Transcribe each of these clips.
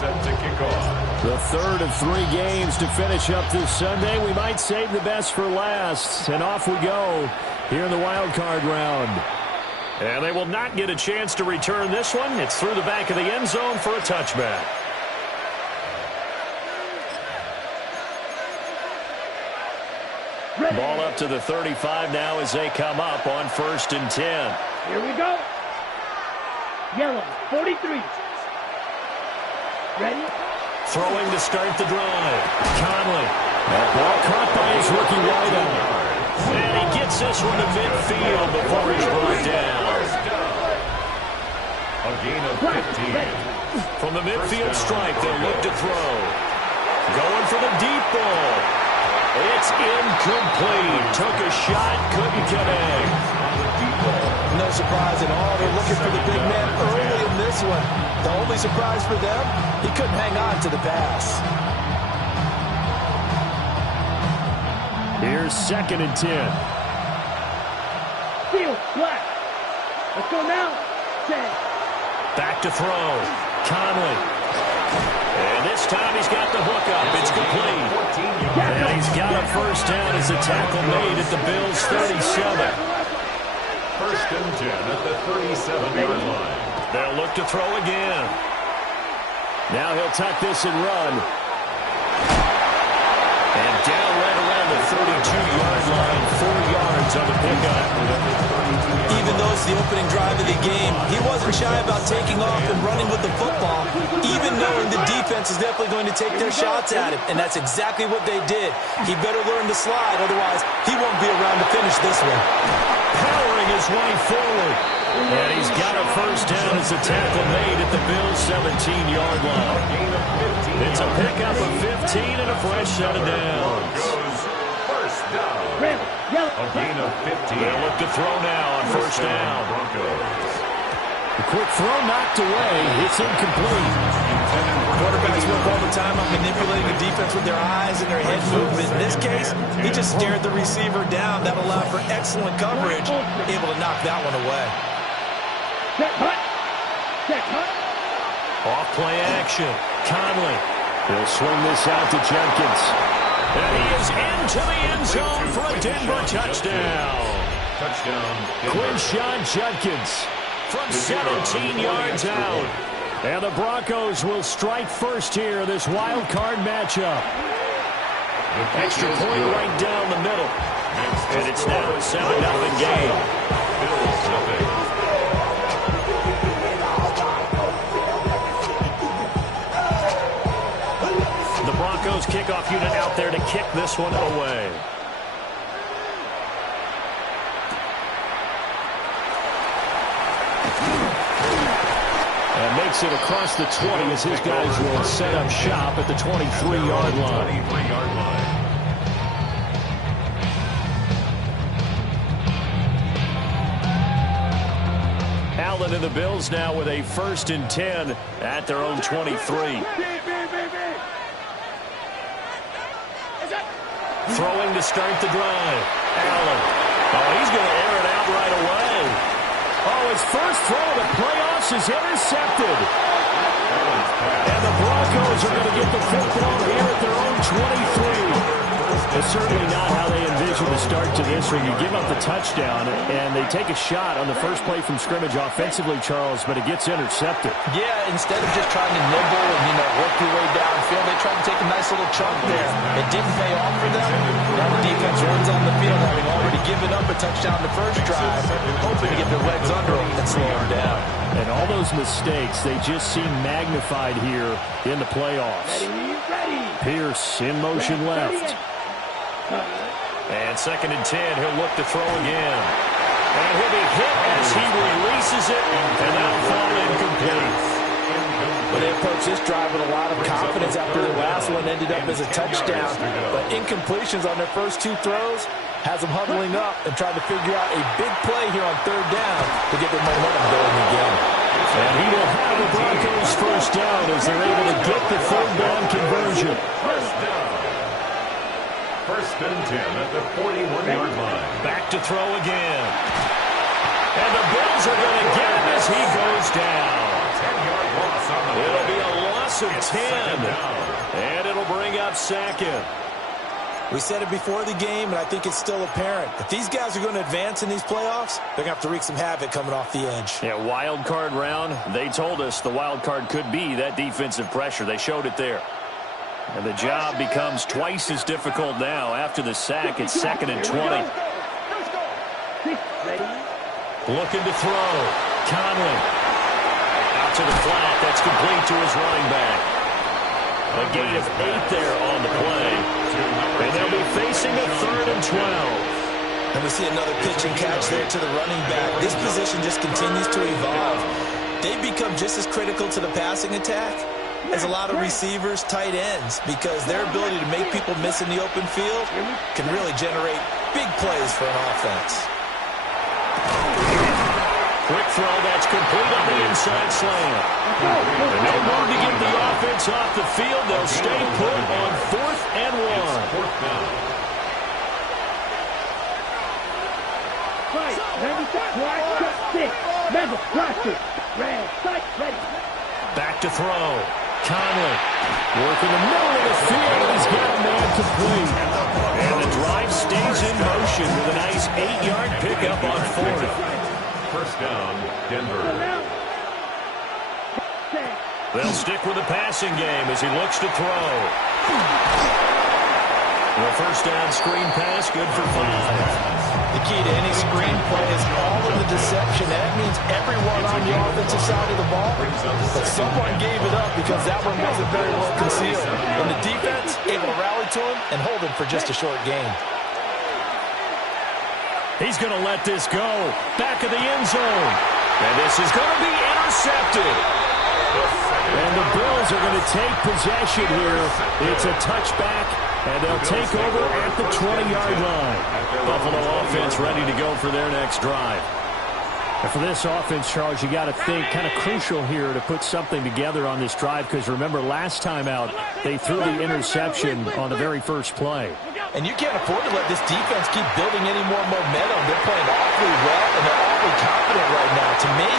Set to kick off. The third of 3 games to finish up this Sunday. We might save the best for last. And off we go here in the wild card round. And they will not get a chance to return this one. It's through the back of the end zone for a touchback. Ball up to the 35 now as they come up on 1st and 10. Here we go. Yellow, 43. Ready? Throwing to start the drive. Conley. That ball caught by his rookie wideout. And he gets this one to midfield before he's brought down. A gain of 15. From the midfield stripe, they'll look to throw. Going for the deep ball. It's incomplete. Took a shot, couldn't connect. No surprise at all. They're looking for the big man early in this one. The only surprise for them, he couldn't hang on to the pass. Here's 2nd and 10. Field, black. Let's go now. 10. Back to throw. Conley. And this time he's got the hook up. It's complete. And he's got a first down as a tackle made at the Bills' 37. 1st and 10 at the 37-yard line. They'll look to throw again. Now he'll tuck this and run. And down right around the 32-yard line. 4 yards on the pickup. Even though it's the opening drive of the game, he wasn't shy about taking off and running with the football, even knowing the defense is definitely going to take their shots at him. And that's exactly what they did. He better learn to slide, otherwise he won't be around to finish this one. Powering his way forward. And he's got a first down as a tackle made at the Bills' 17-yard line. It's a pickup of 15 and a fresh set of downs. First down. A gain of 15. They'll look to throw now on first down. The quick throw knocked away. It's incomplete. Quarterbacks work all the time on manipulating the defense with their eyes and their head movement. In this case, he just stared the receiver down. That allowed for excellent coverage, able to knock that one away. Check hut. Check hut. Off play action. Conley. He'll swing this out to Jenkins. And he is into the end zone for a Denver touchdown. Quinshon Judkins from 17 yards out. And the Broncos will strike first here in this wild card matchup. Extra point right down the middle. And it's now a 7-0 game. The Broncos kickoff unit out there to kick this one away. And makes it across the 20 as his guys will set up shop at the 23-yard line. Allen and the Bills now with a 1st and 10 at their own 23. Throwing to start the drive. Allen. Oh, he's going to air it out right away. Oh, his first throw of the playoffs is intercepted. And the Broncos are going to get the football here at their own 23. It's certainly not how they envision the start to this when you give up the touchdown and they take a shot on the first play from scrimmage offensively, Charles, but it gets intercepted. Yeah, instead of just trying to nibble and, work your way downfield, they tried to take a nice little chunk there. It didn't pay off for them. Now the defense runs on the field, having already given up a touchdown the first drive, hoping to get their legs under them and slow them down. And all those mistakes, they just seem magnified here in the playoffs. Ready. Pierce in motion left. And 2nd and 10, he'll look to throw again. And he'll be hit as he releases it, and that'll fall incomplete. Well, they approached this drive with a lot of confidence after the last one ended up as a touchdown. But incompletions on their first 2 throws has them huddling up and trying to figure out a big play here on 3rd down to get their momentum going again. And he will have the Broncos first down as they're able to get the 3rd down conversion. First and 10 at the 41-yard line. Back to throw again. And the Bills are going to get him as he goes down. 10-yard loss on the It'll be loss of 10. And it'll bring up 2nd. We said it before the game, and I think it's still apparent. If these guys are going to advance in these playoffs, they're going to have to wreak some havoc coming off the edge. Yeah, wild card round. They told us the wild card could be that defensive pressure. They showed it there. And the job becomes twice as difficult now. After the sack, it's 2nd and 20. Looking to throw. Conley. Out to the flat. That's complete to his running back. A gain of 8 there on the play. And they'll be facing a 3rd and 12. And we see another pitch and catch there to the running back. This position just continues to evolve. They become just as critical to the passing attack as a lot of receivers, tight ends, because their ability to make people miss in the open field can really generate big plays for an offense. Quick throw, that's complete on the inside slant. And no move to get the offense off the field. They'll stay put on 4th and 1. Back to throw. Conley working the middle of the field, and he's got a man complete. And the drive stays in motion with a nice 8-yard pickup on 4th. First down, Denver. They'll stick with the passing game as he looks to throw. The first down screen pass, good for 5. The key to any screen play is all of the deception. That means everyone on the offensive side of the ball, but someone gave it up because that one wasn't very well concealed. And the defense able to rally to him and hold him for just a short gain. He's going to let this go. Back of the end zone. And this is going to be intercepted. And the Bills are going to take possession here. It's a touchback, and they'll take over at the 20-yard line. Buffalo offense ready to go for their next drive. And for this offense, Charles, you got to think kind of crucial here to put something together on this drive, because remember last time out they threw the interception on the very first play. And you can't afford to let this defense keep building any more momentum. They're playing awfully well, and they're awfully confident right now. To me,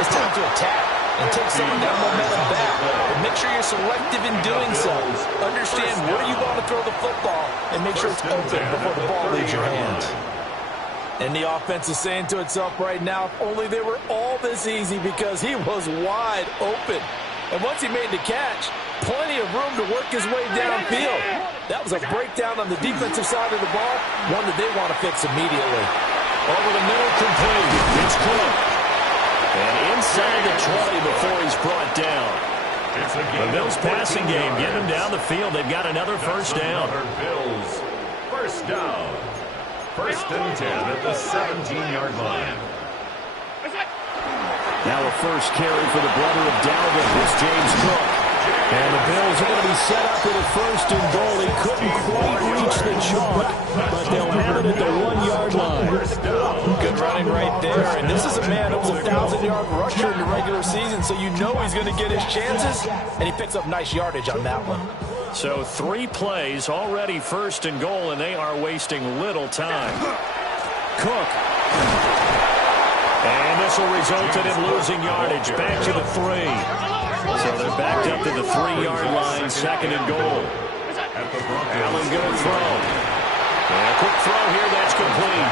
it's time to attack and take some of that momentum back. But make sure you're selective in doing so. Understand where you want to throw the football and make sure it's open before the ball leaves your hands. And the offense is saying to itself right now, if only they were all this easy, because he was wide open. And once he made the catch, plenty of room to work his way downfield. That was a breakdown on the defensive side of the ball, one that they want to fix immediately. Over the middle, complete. It's Cook. And inside the 20 before he's brought down. The Bills passing game, getting him down the field. They've got another first down. Bills, first down. First and 10 at the 17-yard line. Now a first carry for the brother of Dalvin. It's James Cook. And the Bills are going to be set up with a 1st and goal. He couldn't quite reach the chalk, but they'll have it at the 1-yard line. Good running right there. And this is a man who was a 1,000-yard rusher in the regular season, so you know he's going to get his chances, and he picks up nice yardage on that one. So 3 plays, already 1st and goal, and they are wasting little time. Cook. And this will result in him losing yardage. Back to the 3. So they're backed up to the 3-yard line, 2nd and goal. Allen going to throw. And a quick throw here, that's complete.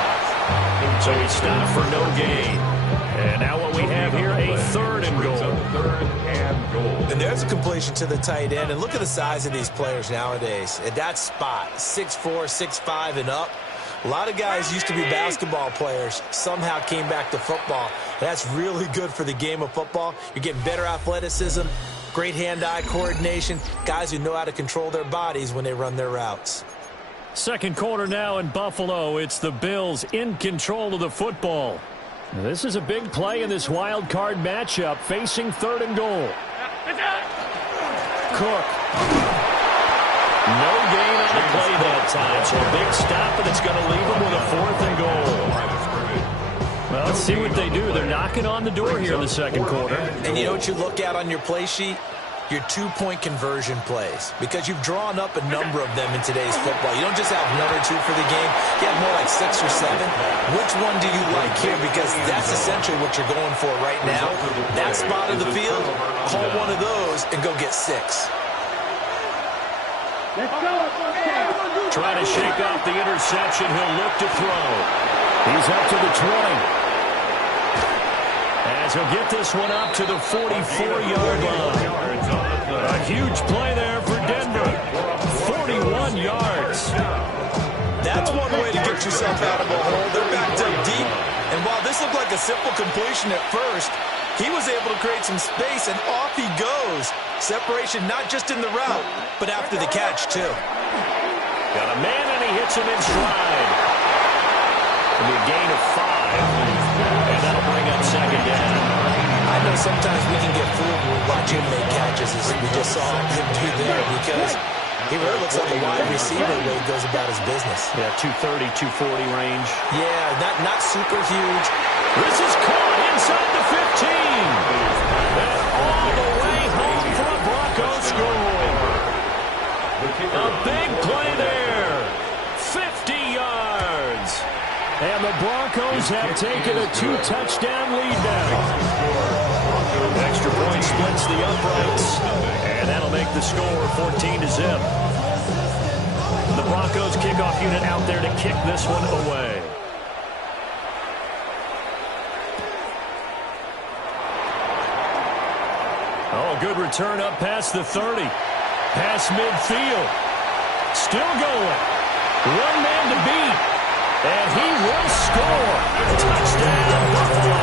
So he stopped for no gain. And now what we have here, a 3rd and goal. And there's a completion to the tight end. And look at the size of these players nowadays. At that spot, 6'4", 6'5", and up. A lot of guys used to be basketball players, somehow came back to football. That's really good for the game of football. You're getting better athleticism, great hand-eye coordination, guys who know how to control their bodies when they run their routes. Second quarter now in Buffalo. It's the Bills in control of the football. This is a big play in this wild card matchup, facing 3rd and goal. Cook. No gain on the play that time, so a big stop, and it's going to leave them with a 4th and goal. Well, let's see what they do. They're knocking on the door here in the second quarter. And you know what you look at on your play sheet? your two-point conversion plays, because you've drawn up a number of them in today's football. You don't just have one or two for the game. You have more like 6 or 7. Which one do you like here? Because that's essentially what you're going for right now. That spot of the field, call one of those and go get 6. Let's go. Trying to shake off the interception. He'll look to throw. He's up to the 20. As he'll get this one up to the 44-yard line. A huge play there for Denver. 41 yards. That's one way to get yourself out of a hole. They're backed up deep. And while this looked like a simple completion at first, he was able to create some space, and off he goes. Separation not just in the route, but after the catch, too. Got a man, and he hits him in stride. It'll be a gain of 5. And that'll bring up second down. I know sometimes we can get fooled when we watch him make catches, as we just saw him do there, because he really looks like a wide receiver the way he goes about his business. Yeah, 230, 240 range. Yeah, not super huge. This is caught inside the 15. And all the way home for a Broncos score. A big play there. 50 yards. And the Broncos have taken a 2-touchdown lead now. Extra point splits the uprights. And that'll make the score 14-0. The Broncos kickoff unit out there to kick this one away. Oh, good return up past the 30. Past midfield. Still going. One man to beat. And he will score. Touchdown, Buffalo.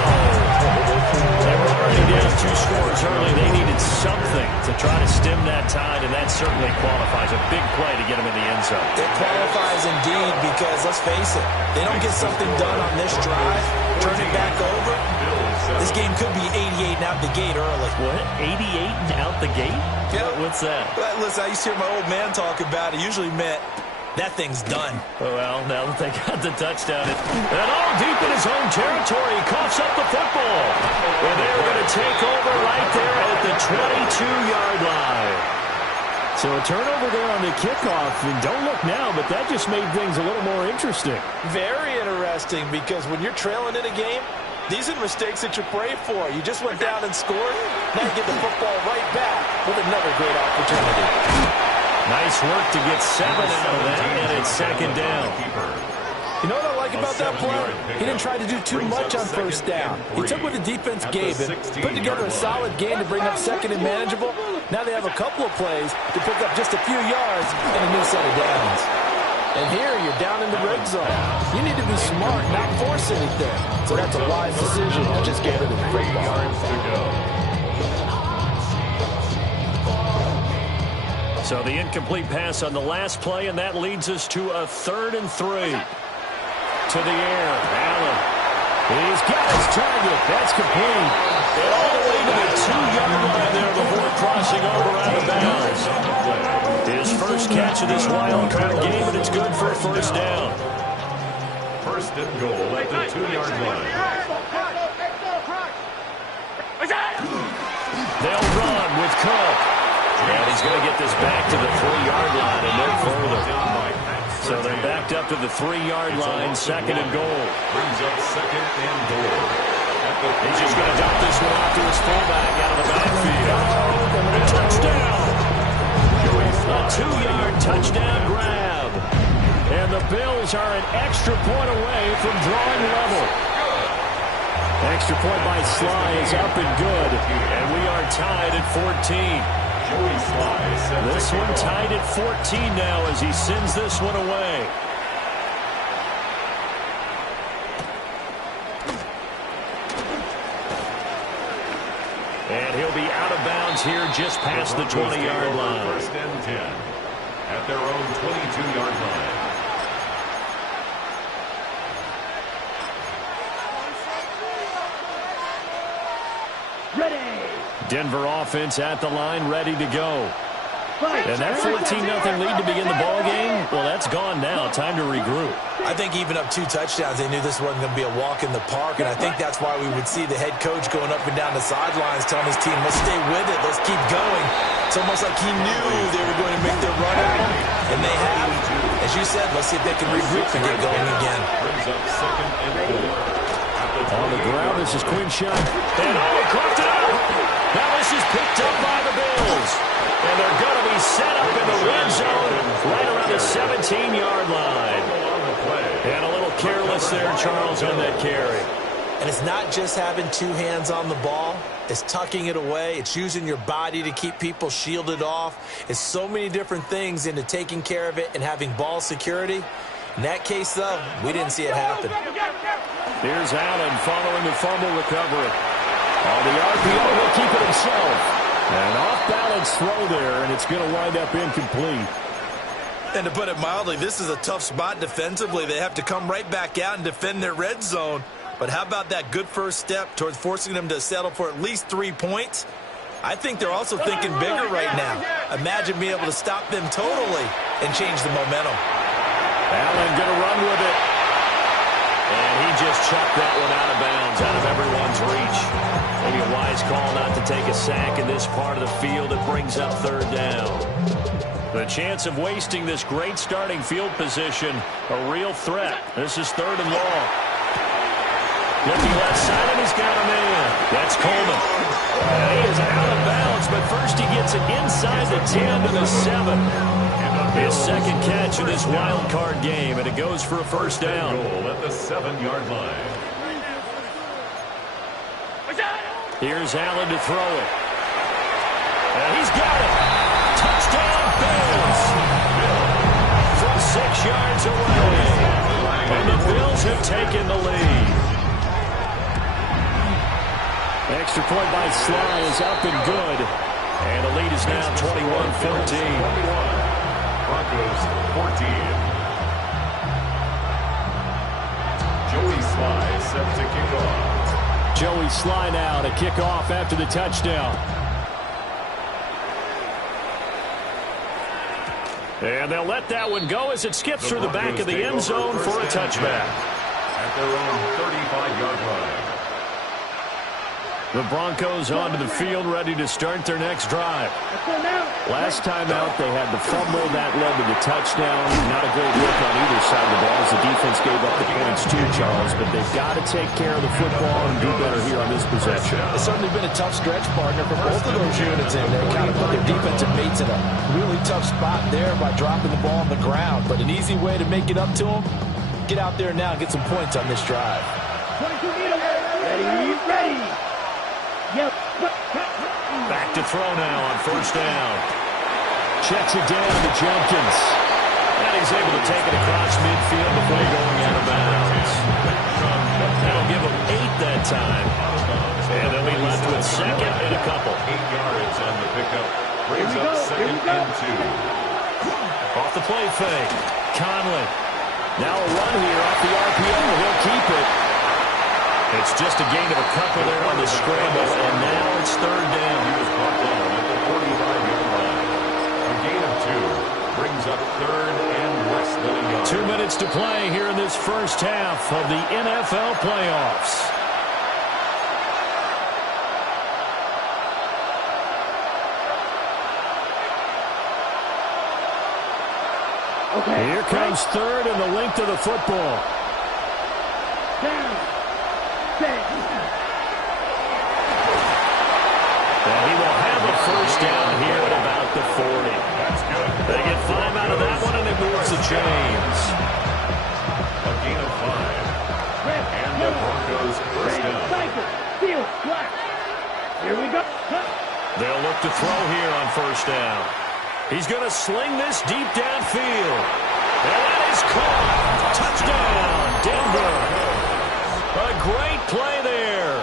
They were already down 2 scores early. They needed something to try to stem that tide, and that certainly qualifies. A big play to get them in the end zone. It qualifies indeed, because let's face it, they don't get something done on this drive, turn it back over, this game could be 88 and out the gate early. What? 88 and out the gate? Yeah. What's that? Listen, I used to hear my old man talk about it. Usually meant that thing's done. Well, now that they got the touchdown. And all deep in his own territory, he coughs up the football. And they're going to take over right there at the 22-yard line. So a turnover there on the kickoff. And don't look now, but that just made things a little more interesting. Very interesting, because when you're trailing in a game, these are mistakes that you pray for. You just went down and scored. Now you get the football right back with another great opportunity. Nice work to get 7 out of that, and it's second down. You know what I like about that play? He didn't try to do too much on first down. He took what the defense gave him, put together a solid game to bring up second and manageable. Now they have a couple of plays to pick up just a few yards and a new set of downs. And here you're down in the red zone. You need to be smart, not force anything. So that's a wise decision to just get rid of the football. So the incomplete pass on the last play, and that leads us to a 3rd and 3. To the air, Allen. He's got his target. That's complete. And all the way to the 2-yard line there before crossing over out of bounds. His first catch of this wild card game, and it's good for a first down. 1st and goal at the 2-yard line. They'll run with Cook. And he's going to get this back to the 3-yard line and no further. So they're backed up to the 3-yard line, 2nd and goal. Brings up 2nd and goal. He's just going to dump this one off to his fullback out of the backfield. Touchdown! A 2-yard touchdown grab. And the Bills are an extra point away from drawing level. Extra point by Sly is up and good. And we are tied at 14. This one tied at 14 now as he sends this one away. And he'll be out of bounds here just past the 20-yard line. 1st and 10 at their own 22-yard line. Ready. Denver offense at the line, ready to go. And that 14-0 lead to begin the ball game, well, that's gone now. Time to regroup. I think even up 2 touchdowns, they knew this wasn't going to be a walk in the park, and I think that's why we would see the head coach going up and down the sidelines telling his team, let's stay with it, let's keep going. It's almost like he knew they were going to make their run, and they have. As you said, let's see if they can regroup and get going again. On the ground, this is Quinn shot. And caught it up. Now this is picked up by the Bills. And they're going to be set up in the red zone right around the 17-yard line. And a little careless there, Charles, on that carry. And it's not just having 2 hands on the ball. It's tucking it away. It's using your body to keep people shielded off. It's so many different things into taking care of it and having ball security. In that case, though, we didn't see it happen. Here's Allen following the fumble recovery. On the RPO, he'll keep it himself. An off-balance throw there, and it's going to wind up incomplete. And to put it mildly, this is a tough spot defensively. They have to come right back out and defend their red zone. But how about that good first step towards forcing them to settle for at least 3 points? I think they're also thinking bigger right now. Imagine being able to stop them totally and change the momentum. Allen going to run with it. And he just chucked that one out of bounds, out of everyone's reach. Maybe a wise call not to take a sack in this part of the field. It brings up 3rd down. The chance of wasting this great starting field position, a real threat. This is 3rd and long. Looking left side, and he's got a man. That's Coleman. And he is out of bounds, but first he gets it inside the 10 to the 7. His 2nd catch of this wild card game, and it goes for a 1st down. Goal at the 7-yard line. Here's Allen to throw it. And he's got it. Touchdown, Bills. From 6 yards away. And the Bills have taken the lead. Extra point by Sly is up and good. And the lead is now 21-14. Broncos 14. Joey Sly set to kick off. Joey Sly now to kick off after the touchdown. And they'll let that one go as it skips through the back of the end zone for a touchback. At their own 35-yard line. The Broncos onto the field, ready to start their next drive. Last time out, they had the fumble that led to the touchdown. Not a great look on either side of the ball as the defense gave up the points too, Charles. But they've got to take care of the football and do better here on this possession. It's certainly been a tough stretch, partner, for both of those units in there. Kind of put their defensive mates in a really tough spot there by dropping the ball on the ground. But an easy way to make it up to them, get out there now and get some points on this drive. 22 meters. Ready. Yep. Back to throw now on 1st down. Checks it down to Jenkins. And he's able to take it across midfield before going out of bounds. That'll give him 8 that time. And they'll be left with 2nd and a couple. 8 yards on the pickup. Brings up 2nd and 2. Off the play fake. Conley. Now a run here off the RPO. He'll keep it. It's just a gain of a couple there on the scramble, and now it's 3rd down. He was brought down at the 45-yard line. A gain of 2 brings up 3rd and less than a yard. 2 minutes to play here in this first half of the NFL playoffs. Okay. Here comes 3rd and the length of the football. Down. And he will have a 1st down here at about the 40. That's good. They get 5 out of that one, and it moves the chains. A gain of 5. And the Broncos 1st down. Here we go. They'll look to throw here on 1st down. He's going to sling this deep downfield. And that is caught. Touchdown, Denver. A great play there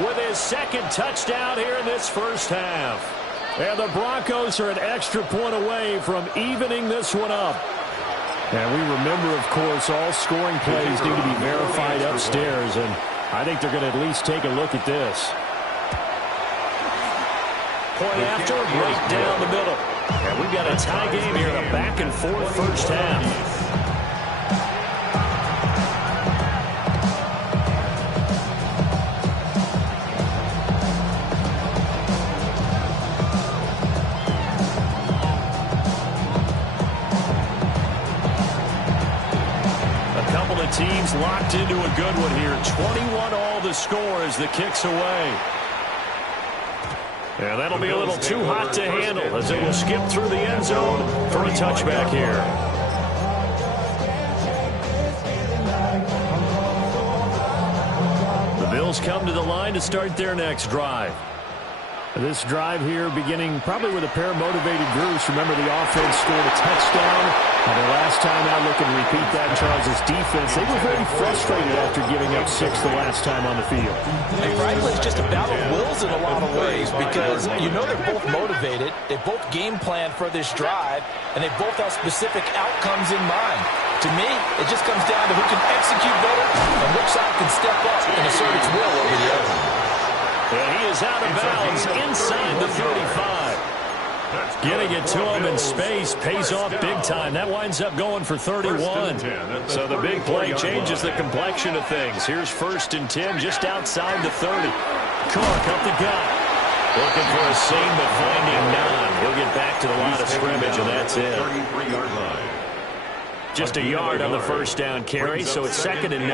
with his 2nd touchdown here in this first half. And the Broncos are an extra point away from evening this one up. And we remember, of course, all scoring plays need to be verified upstairs. And I think they're going to at least take a look at this. point after, right down the middle. And we've got a tie game here in a back-and-forth first half. Teams locked into a good one here. 21 all the score as the kick's away. And that'll be a little too hot to handle as they will skip through the end zone for a touchback here. The Bills come to the line to start their next drive. This drive here beginning probably with a pair of motivated groups. Remember, the offense scored a touchdown. And their last time out, looking to repeat that, Charles' defense, they were very frustrated after giving up 6 the last time on the field. And frankly, it's just a battle of wills in a lot of ways because you know they're both motivated. They both game plan for this drive, and they both have specific outcomes in mind. To me, it just comes down to who can execute better and which side can step up and assert its will over the other. And he is out of bounds inside the 35. Getting it to him in space pays off big time. That winds up going for 31. So the big play changes the complexion of things. Here's 1st and 10 just outside the 30. Cook up the gut. Looking for a seam but finding none. He'll get back to the line of scrimmage and that's it. Just a yard on the first down carry, so it's 2nd and 9.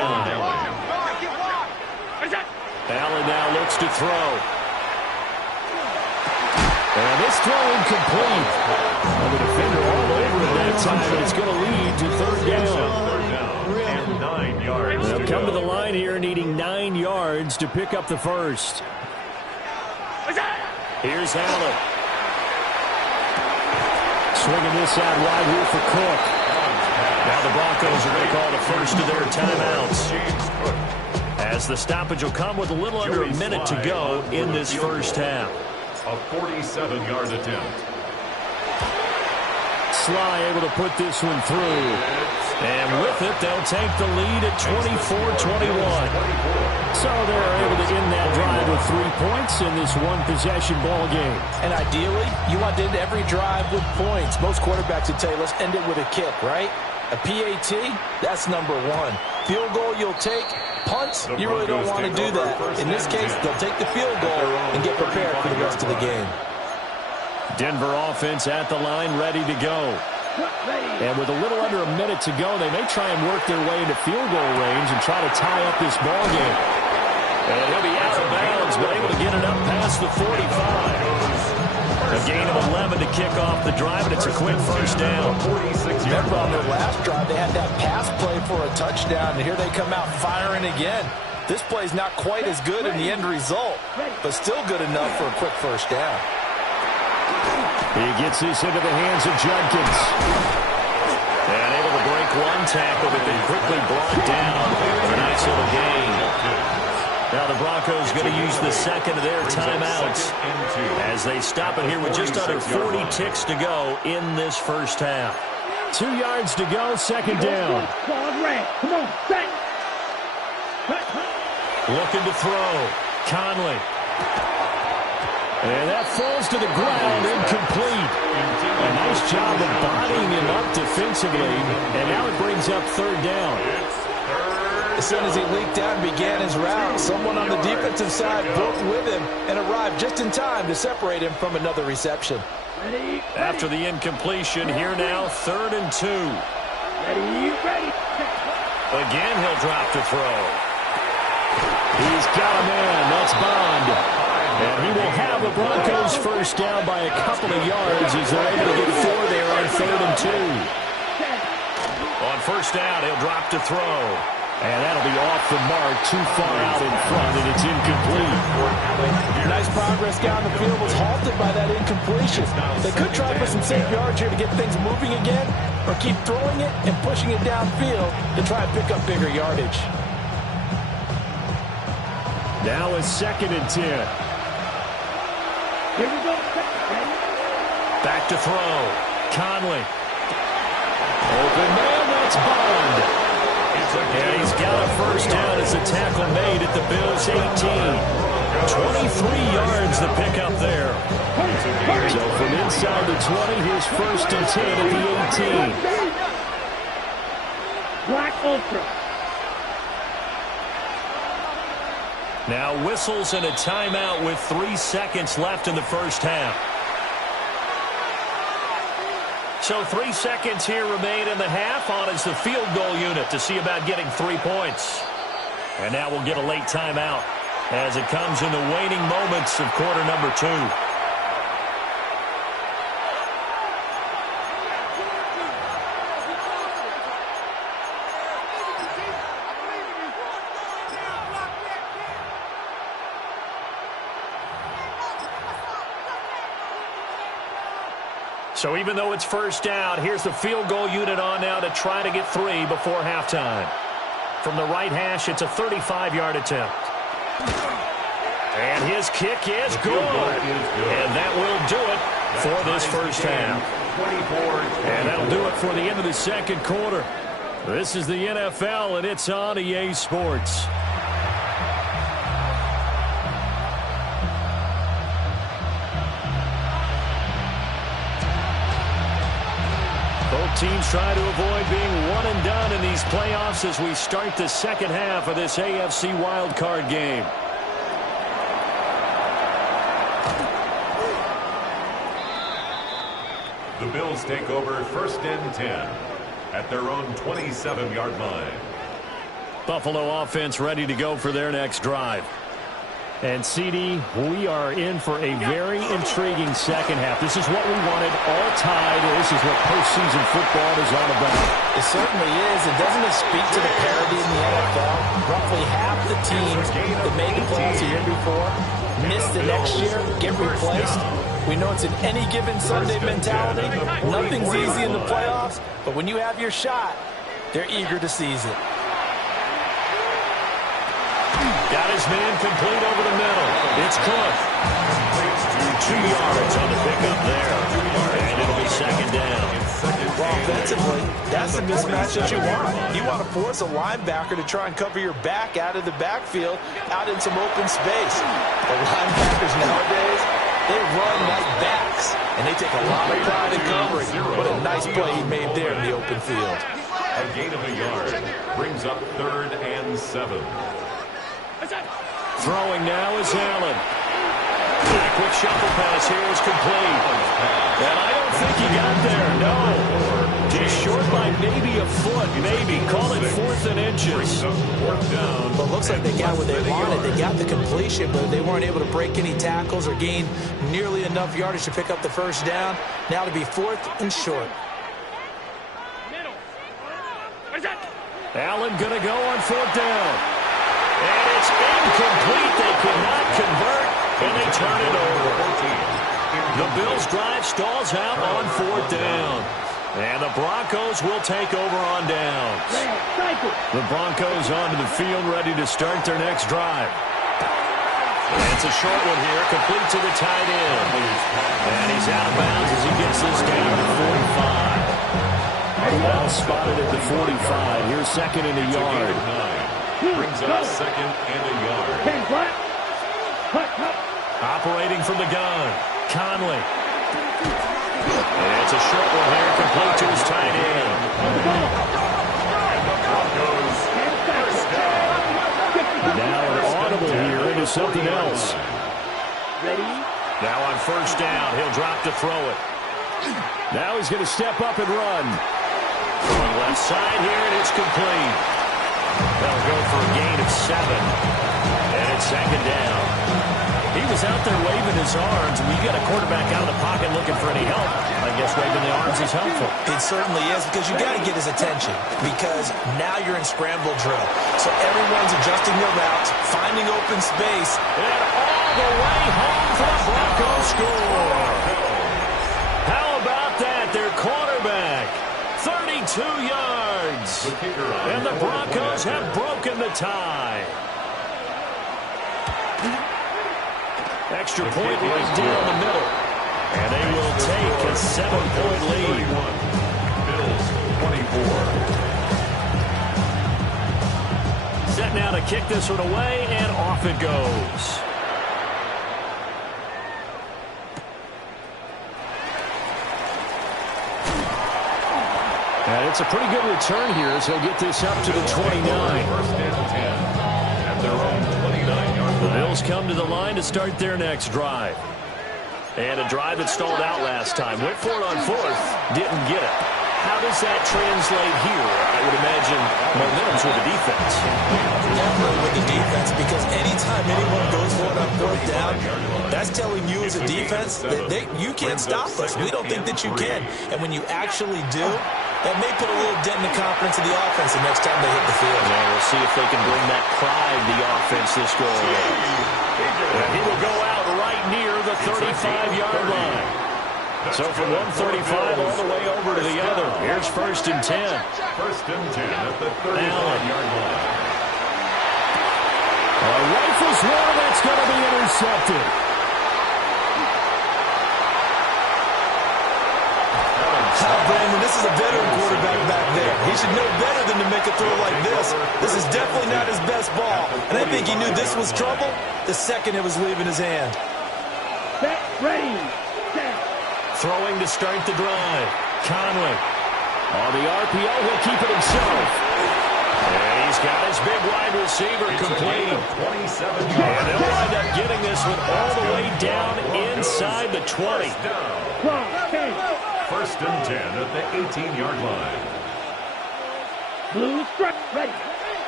Allen now looks to throw. And this throw incomplete. Well, the defender all over it that time, but it's going to lead to 3rd down. And 9 yards. They'll come to the line here needing 9 yards to pick up the first. Here's Allen. Swinging this out wide here for Cook. Now the Broncos are going to call the first of their timeouts, as the stoppage will come with a little under a minute to go in this first half. A 47-yard attempt. Sly able to put this one through. And with it, they'll take the lead at 24-21. So they're able to end that drive with 3 points in this one-possession ball game. And ideally, you want to end every drive with points. Most quarterbacks would tell you, let's end it with a kick, right? A PAT, that's number 1. Field goal you'll take. Punts, you really don't want to do that. In this case, they'll take the field goal and get prepared for the rest of the game. Denver offense at the line, ready to go. And with a little under a minute to go, they may try and work their way into field goal range and try to tie up this ball game. And he'll be out of bounds, but able to get it up past the 45. A gain of 11 to kick off the drive, and it's a quick first down. Remember on their last drive, they had that pass play for a touchdown, and here they come out firing again. This play's not quite as good in the end result, but still good enough for a quick first down. He gets this into the hands of Judkins. And able to break one tackle, but then quickly brought down for a nice little gain. Now the Broncos going to use the second of their timeouts as they stop it here with just under 40 ticks to go in this first half. 2 yards to go, 2nd down. Looking to throw. Conley. And that falls to the ground, incomplete. A nice job of bodying him up defensively, and now it brings up 3rd down. As soon as he leaked out and began his route, someone on the defensive side broke with him and arrived just in time to separate him from another reception. After the incompletion, here now, 3rd and 2. Again, he'll drop to throw. He's got a man. That's Bond. And he will have the Broncos first down by a couple of yards as they're able to get 4 there on 3rd and 2. On first down, he'll drop to throw. And that'll be off the mark, too far out in front, and it's incomplete. Nice progress down the field was halted by that incompletion. They could try for some safe yards here to get things moving again, or keep throwing it and pushing it downfield to try and pick up bigger yardage. Now a 2nd and 10. Here we go. Back to throw. Conley. Open man, that's Bond. And he's got a first down as a tackle made at the Bills' 18. 23 yards the pickup there. inside the 20. Here's 1st and 10 at the 18. Black Ultra. Now whistles and a timeout with 3 seconds left in the first half. So 3 seconds here remain in the half. On is the field goal unit to see about getting 3 points. And now we'll get a late timeout as it comes in the waning moments of quarter number 2. So even though it's first down, here's the field goal unit on now to try to get 3 before halftime. From the right hash, it's a 35-yard attempt. And his kick is good. And that will do it for this first half. And that'll do it for the end of the second quarter. This is the NFL, and it's on EA Sports. Both teams try to avoid being one and done in these playoffs as we start the second half of this AFC Wildcard game. The Bills take over 1st and 10 at their own 27-yard line. Buffalo offense ready to go for their next drive. And CD, we are in for a very intriguing second half. This is what we wanted, all tied. This is what postseason football is all about. It certainly is. And doesn't it speak to the parity in the NFL? Roughly half the teams that made the playoffs the year before miss the next year, get replaced. We know it's an any given Sunday mentality. Nothing's easy in the playoffs, but when you have your shot, they're eager to seize it. Got his man complete over the middle. It's Cook. 2 yards on the pickup there. And it'll be second down. Well, offensively, that's the mismatch that you want. You want to force a linebacker to try and cover your back out of the backfield, out in some open space. The linebackers nowadays, they run like backs, and they take a lot of pride in covering. What a nice play he made there in the open field. A gain of a yard brings up 3rd and 7. Throwing now is Allen. A quick shuffle pass here is complete. And I don't think he got there, no. Just short by maybe a foot, maybe. Call it 4th and inches. Well, it looks like they got what they wanted. They got the completion, but they weren't able to break any tackles or gain nearly enough yardage to pick up the first down. Now to be 4th and short. Allen going to go on 4th down. And it's incomplete. They cannot convert, and they turn it over. The Bills' drive stalls out on 4th down. And the Broncos will take over on downs. The Broncos onto the field, ready to start their next drive. And it's a short one here, complete to the tight end. And he's out of bounds as he gets this down to 45. Well spotted at the 45. Here's second and a yard. Brings up 2nd and a yard. Operating from the gun, Conley. And it's a short one here, complete to his tight end. Now an audible here into something else. Now on 1st down, he'll drop to throw it. Now he's going to step up and run. Throwing left side here, and it's complete. They'll go for a gain of 7. And it's second down. He was out there waving his arms. When you get a quarterback out of the pocket looking for any help, I guess waving the arms is helpful. It certainly is, because you got to get his attention, because now you're in scramble drill. So everyone's adjusting their routes, finding open space. And all the way home for the Broncos score. How about that? Their quarterback, 32 yards. And the Broncos have broken the tie. Extra point right down the middle. And they will take a 7-point lead. Bills 24. Set now to kick this one away, and off it goes. And it's a pretty good return here as he'll get this up to the 29. First and 10 at their own 29-yard line. The Bills come to the line to start their next drive. And a drive that stalled out last time. Went for it on fourth. Didn't get it. How does that translate here? I would imagine momentum's with the defense. Definitely with the defense, because anytime anyone goes for it on fourth down, that's telling you as a defense that you can't stop us. We don't think that you can. And when you actually do, that may put a little dent in the confidence of the offense the next time they hit the field. And we'll see if they can bring that pride to the offense this go around. And he will go out right near the 35-yard line. So from 135 all the way over to the other. Here's first and 10. First and 10 at the 35-yard line. Rifles one, that's going to be intercepted. Brandon, this is a veteran quarterback back there. He should know better than to make a throw like this. This is definitely not his best ball. And I think he knew this was trouble the second it was leaving his hand. Set, ready, set. Throwing to start the drive. Conley. On the RPO, he'll keep it himself. And he's got his big wide receiver complete. 27 yards. And they'll wind up getting this one all the way down inside the 20. First and 10 at the 18-yard line. Blue strike, ready.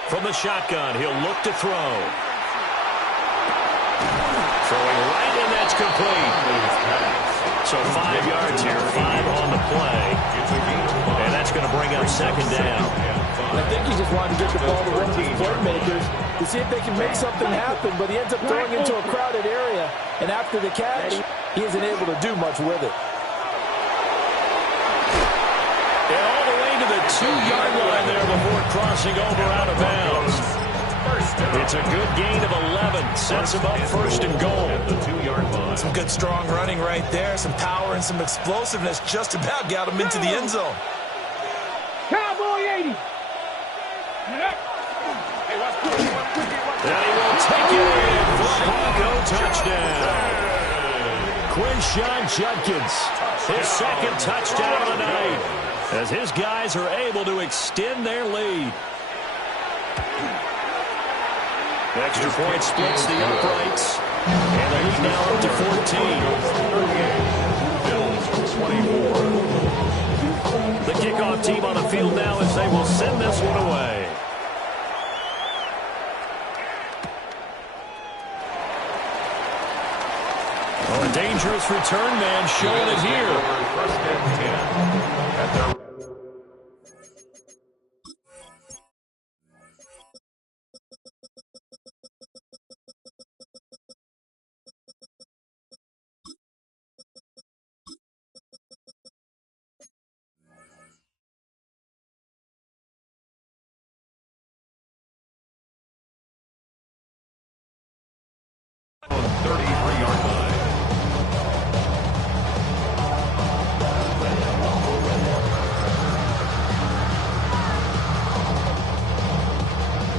From the shotgun, he'll look to throw. Throwing right, and that's complete. So 5 yards here, 5 on the play. And that's going to bring up second down. I think he just wanted to get the ball to one of his playmakers to see if they can make something happen, but he ends up throwing into a crowded area, and after the catch, he isn't able to do much with it. And all the way to the 2-yard line there before crossing over out of bounds. It's a good gain of 11. Sets him up first and goal. The 2-yard line. Some good strong running right there, some power and some explosiveness just about got him into the end zone. Cowboy 80. And he will take it in for a Bronco touchdown. Quinshon Judkins, his second touchdown of the night, as his guys are able to extend their lead. Extra point splits the uprights, and the lead now up to 14. Bills 24. The kickoff team on the field now as they will send this one away. Oh, a dangerous return man showing it here. First and 10 at their on 33-yard line.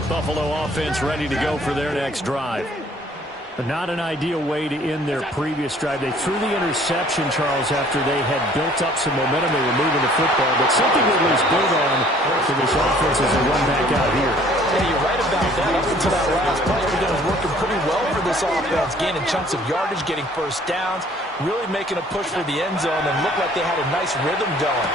Buffalo offense ready to go for their next drive. But not an ideal way to end their previous drive. They threw the interception, Charles, after they had built up some momentum. They were moving the football, but something that was built on for this offense as they run back out here. Yeah, you're right about that. Up until that last play, everything was working pretty well for this offense, gaining chunks of yardage, getting first downs, really making a push for the end zone, and looked like they had a nice rhythm going.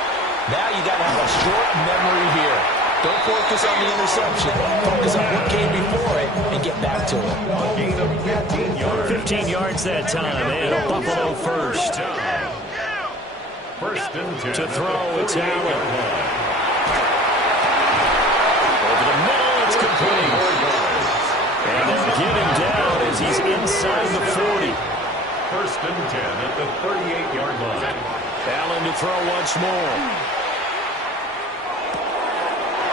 Now you got to have a short memory here. Don't focus on the interception. Focus on what came before it and get back to it. A gain of 15 yards. 15 yards that time, and a Buffalo first. First and 10. To throw, it's Allen. Over the middle, it's complete. And they'll get him down as he's inside the 40. First and 10 at the 38-yard line. Allen to throw once more.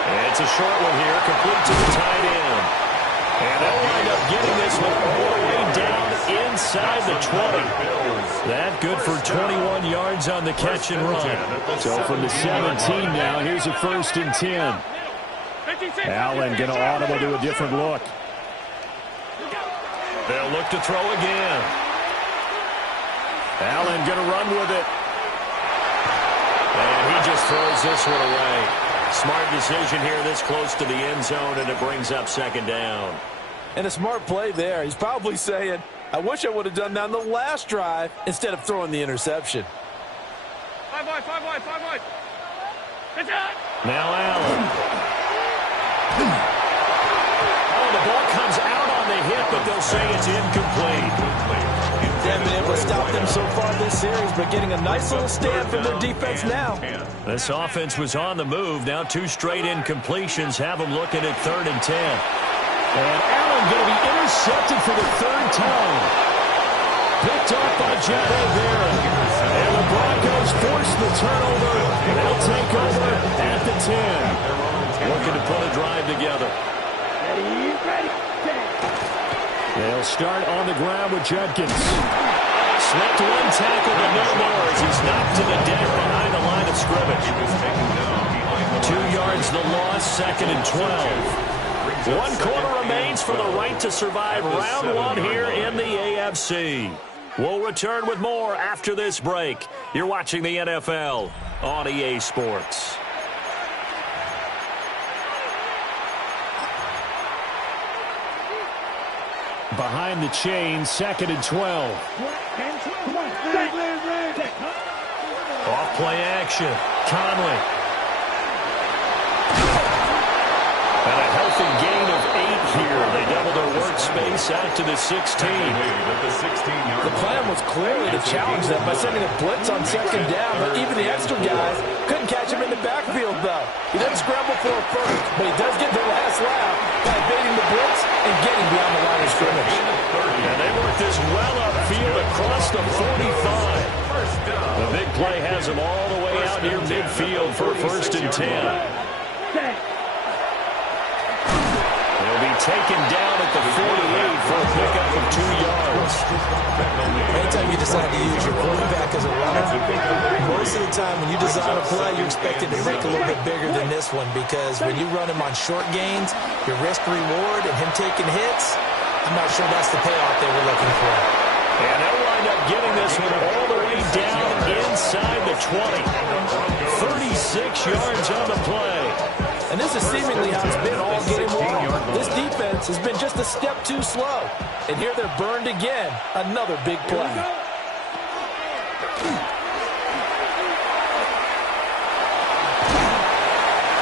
And it's a short one here, complete to the tight end. And they'll wind up getting this one all the way down inside the 20. That good for 21 yards on the catch and run. So from the 17 now, here's a first and 10. Allen going to audible to a different look. They'll look to throw again. Allen going to run with it. And he just throws this one away. Smart decision here this close to the end zone, and it brings up second down. And a smart play there. He's probably saying, I wish I would have done that on the last drive instead of throwing the interception. 5 wide, 5 wide, 5 wide. Good job. Now Allen. Oh, the ball comes out on the hit, but they'll say it's incomplete. They haven't been able to stop them so far this series, but getting a nice little stand from their defense now. This offense was on the move. Now 2 straight incompletions have them looking at 3rd and 10. And Allen going to be intercepted for the 3rd time. Picked off by Sz4n. And the Broncos force the turnover. They'll take over at the 10. Looking to put a drive together. Ready, ready, set. They'll start on the ground with Judkins. Slipped 1 tackle, but no more as he's knocked to the deck behind the line of scrimmage. 2 yards the loss, 2nd and 12. 1 quarter remains for the right to survive round 1 here in the AFC. We'll return with more after this break. You're watching the NFL on EA Sports. Behind the chain, 2nd and 12. Off play action. Conley. And a healthy gain of 8 here. They double their workspace out to the 16. The plan was clearly to challenge them by sending a blitz on 2nd down, but even the extra guys couldn't catch him in the backfield, though. He doesn't scramble for a first, but he does get the last laugh by evading the blitz and getting beyond the line of scrimmage. And they work this well upfield across the 45. The big play has them all the way out near midfield for 1st and 10. They'll be taken down at the 48 for a pickup of 2 yards. Anytime you decide to use your quarterback as a runner, most of the time when you design a play, you're expected to break a little bit bigger than this one, because when you run him on short gains, your risk-reward and him taking hits, I'm not sure that's the payoff they were looking for. And they'll wind up getting this one all the way down inside the 20. 36 yards on the play. And this is seemingly how it's been all game long. This defense has been just a step too slow. And here they're burned again. Another big play.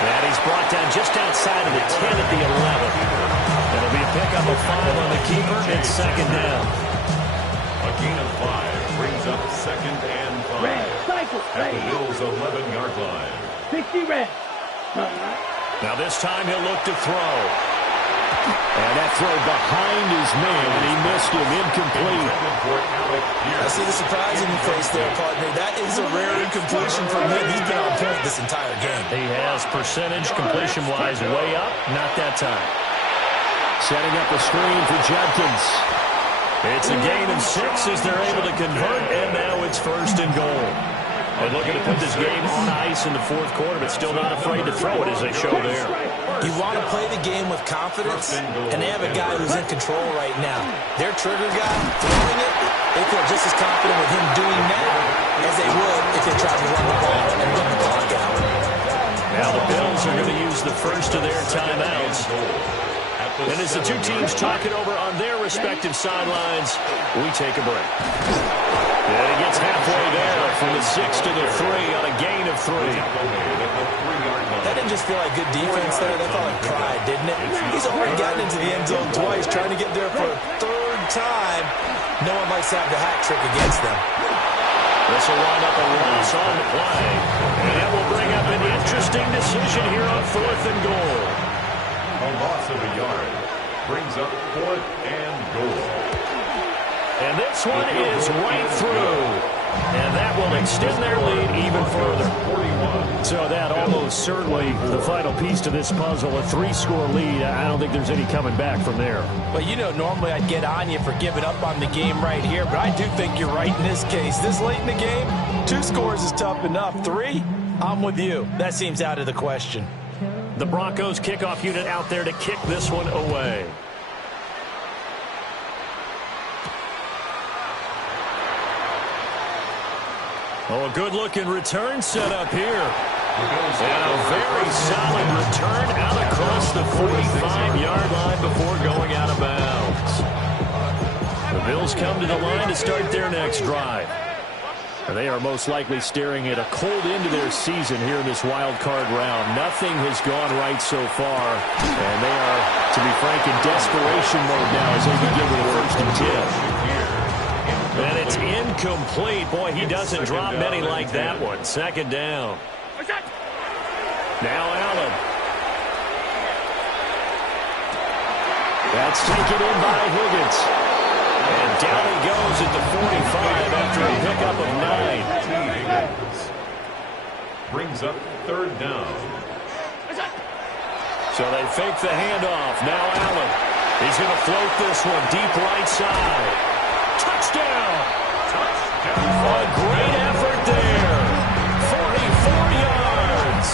And he's brought down just outside of the 10 at the 11. It'll be a pickup of 5 on the keeper and 2nd down. A gain of 5 brings up 2nd and 5. At the Bills' 11-yard line. 60 red. Now this time he'll look to throw. And that throw behind his man, and he missed him, incomplete. I see the surprise in your face there, partner. That is a rare incompletion from him. He's been on point this entire game. He has percentage completion-wise way up, not that time. Setting up a screen for Judkins. It's a gain of 6 as they're able to convert, and now it's 1st and goal. They're looking to put this game on ice in the 4th quarter, but still not afraid to throw it as they show there. You want to play the game with confidence, and they have a guy who's in control right now. Their trigger guy, throwing it, they feel just as confident with him doing that as they would if they tried to run the ball and run the clock out. Now the Bills are going to use the first of their timeouts. And as the 2 teams talk it over on their respective sidelines, we take a break. And he gets halfway there from the 6 to the 3 on a gain of 3. That didn't just feel like good defense there. That felt like pride, didn't it? He's already gotten into the end zone twice, trying to get there for a 3rd time. No one likes to have the hat trick against them. This will wind up a loss on the play. And that will bring up an interesting decision here on 4th and goal. A loss of a yard brings up 4th and goal. And this one is right through. And that will extend their lead even further. So that almost certainly the final piece to this puzzle, a 3-score lead. I don't think there's any coming back from there. But you know, normally I'd get on you for giving up on the game right here, but I do think you're right in this case. This late in the game, 2 scores is tough enough. 3, I'm with you. That seems out of the question. The Broncos kickoff unit out there to kick this one away. Oh, a good-looking return set up here. And a very solid return out across the 45-yard line before going out of bounds. The Bills come to the line to start their next drive. They are most likely staring at a cold end to their season here in this wild card round. Nothing has gone right so far, and they are, to be frank, in desperation mode now as they begin with a 1st and 10. And it's incomplete. Boy, he doesn't drop many like that one. 2nd down. Now Allen. That's taken in by Higgins. And down he goes at the 45 after a pickup of 9. Brings up 3rd down. So they fake the handoff. Now Allen. He's going to float this one deep right side. Touchdown. A great effort there. 44 yards.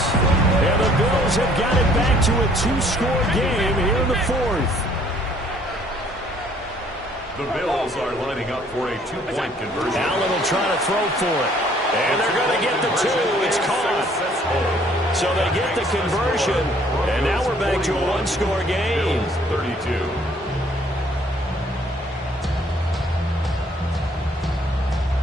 And the Bills have got it back to a 2-score game here in the 4th. The Bills are lining up for a 2-point conversion. Allen will try to throw for it. And they're going to get the 2. It's caught. So they get the conversion. And now we're back to a 1-score game. 32.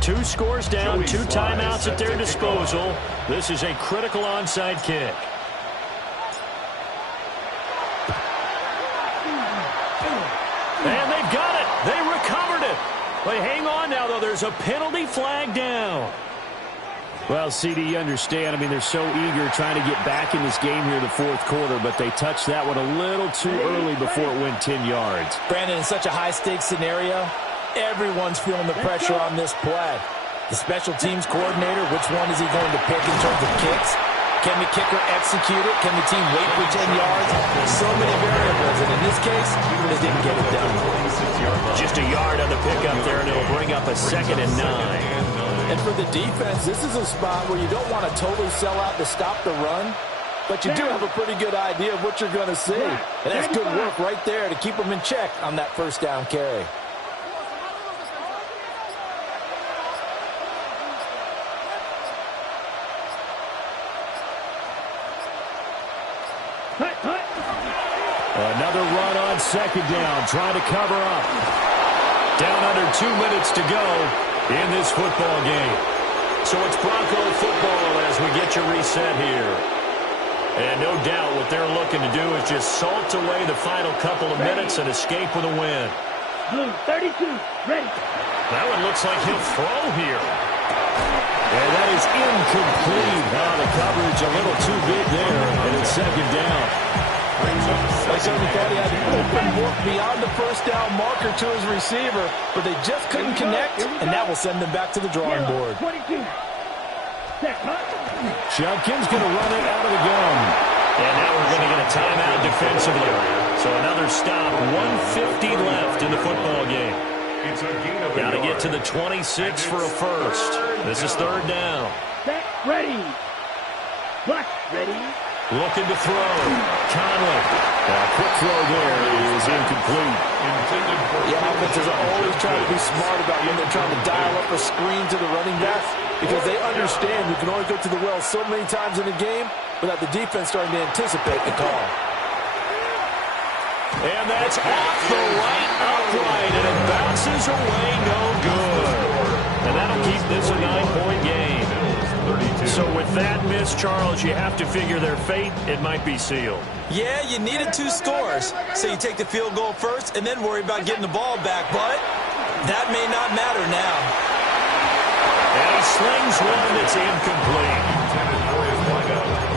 Two scores down, 2 timeouts at their disposal. This is a critical onside kick. And they've got it. They recovered it. They hang on now, though. There's a penalty flag down. Well, CD, you understand. I mean, they're so eager trying to get back in this game here in the 4th quarter, but they touched that one a little too early before it went 10 yards. Brandon, in such a high-stakes scenario, everyone's feeling the pressure on this play. The special teams coordinator, which one is he going to pick in terms of kicks? Can the kicker execute it? Can the team wait for 10 yards? So many variables, and in this case, they didn't get it done. Just a yard on the pickup there, and it'll bring up a 2nd and 9. And for the defense, this is a spot where you don't want to totally sell out to stop the run, but you do have a pretty good idea of what you're going to see. And that's good work right there to keep them in check on that 1st down carry. Another run on 2nd down, trying to cover up. Down under 2 minutes to go in this football game. So it's Bronco football as we get you reset here. And no doubt what they're looking to do is just salt away the final couple of minutes and escape with a win. Blue 32, ready. That one looks like he'll throw here. And that is incomplete. Now the coverage a little too big there, and it's 2nd down. I certainly thought he had open look beyond the 1st down marker to his receiver, but they just couldn't connect, and that will send them back to the drawing board. 22. Judkins going to run it out of the gun. And now we're going to get a timeout defensively. So another stop, 1:50 left in the football game. Got to get to the 26 for a 1st. This is 3rd down. Set, ready. Black, ready. Looking to throw. Conley. A quick throw there is incomplete. Yeah, offenses are always trying to be smart about when they're trying to dial up a screen to the running back because they understand you can only go to the well so many times in a game without the defense starting to anticipate the call. And that's off the right upright, and it bounces away no good. And that'll keep this a 9-point game. So with that miss, Charles, you have to figure their fate. It might be sealed. Yeah, you needed 2 scores. So you take the field goal first and then worry about getting the ball back. But that may not matter now. And he slings one that's incomplete.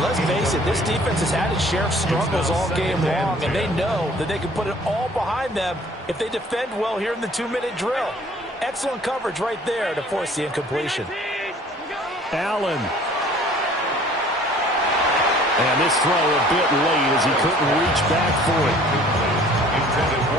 Let's face it, this defense has had its share of struggles all game long, and they know that they can put it all behind them if they defend well here in the 2-minute drill. Excellent coverage right there to force the incompletion. Allen. And this throw a bit late as he couldn't reach back for it.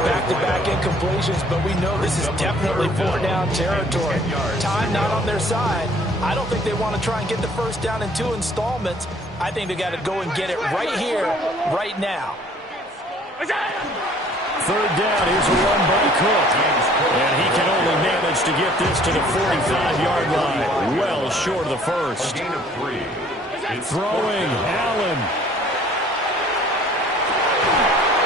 Back-to-back incompletions, but we know this is definitely 4-down territory. Time not on their side. I don't think they want to try and get the 1st down in 2 installments. I think they got to go and get it right here, right now. 3rd down, here's a run by Cook. And he can only manage to get this to the 45-yard line. Well short of the 1st. A gain of 3. Throwing, Allen.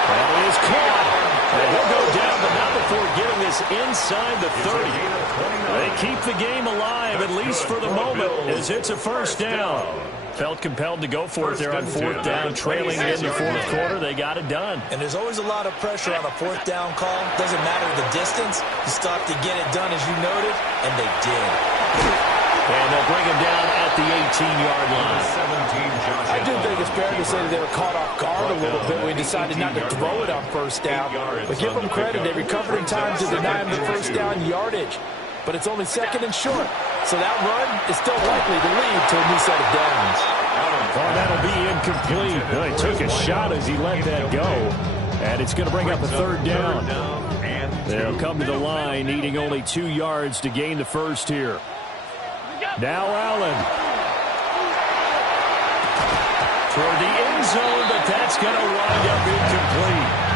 That is caught. And he'll go down, but not before getting this inside the 30. They keep the game alive, at least for the moment, as it's a first down. Felt compelled to go for it there on fourth down, trailing it in the fourth quarter. They got it done. And there's always a lot of pressure on a fourth down call. Doesn't matter the distance. You still have to get it done, as you noted, and they did. And they'll bring him down at the 18-yard line. I do think it's fair to say that they were caught off guard a little bit when we decided not to throw it on first down. But give them credit. They recovered in time to deny him the first down yardage. But it's only second and short. So that run is still likely to lead to a new set of downs. Oh, that'll be incomplete. Well, he took a shot as he let that go. And it's going to bring up a third down. They'll come to the line, needing only 2 yards to gain the first here. Now Allen. Toward the end zone, but that's going to wind up incomplete.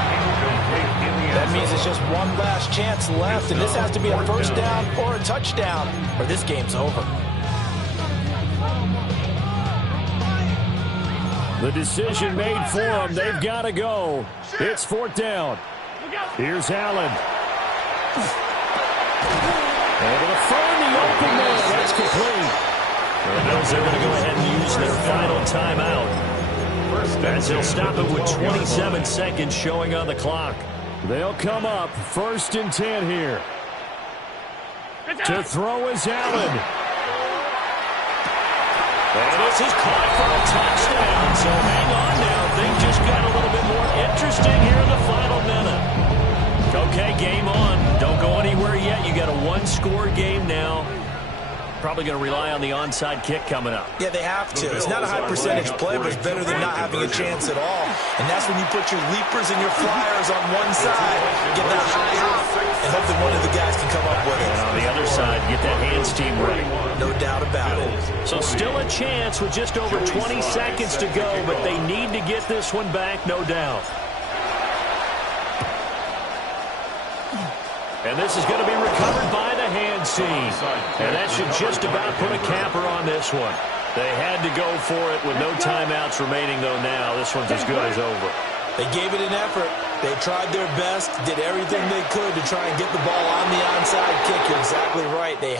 That means it's just one last chance left, and this has to be a first down or a touchdown, or this game's over. The decision made for them. They've got to go. It's fourth down. Here's Allen. Able to find the open man. That's complete. The Bills are going to go ahead and use their final timeout. As they'll stop it with 27 seconds showing on the clock. They'll come up first and 10 here. To throw is Allen. And this is caught for a touchdown. So hang on now. Things just got a little bit more interesting here in the final minute. Okay, game on. Don't go anywhere yet. You got a one-score game now. Probably going to rely on the onside kick coming up. Yeah, they have to. It's not a high percentage play, but it's better than not having a chance at all. And that's when you put your leapers and your flyers on one side, get that high hop, and hope that one of the guys can come up with it. And on the other side, get that hands team ready. No doubt about it. So still a chance with just over 20 seconds to go, but they need to get this one back, no doubt. And this is going to be recovered by the hands team. And that should just about put a capper on this one. They had to go for it with no timeouts remaining, though now. This one's as good as over. They gave it an effort. They tried their best, did everything they could to try and get the ball on the onside kick. You're exactly right. They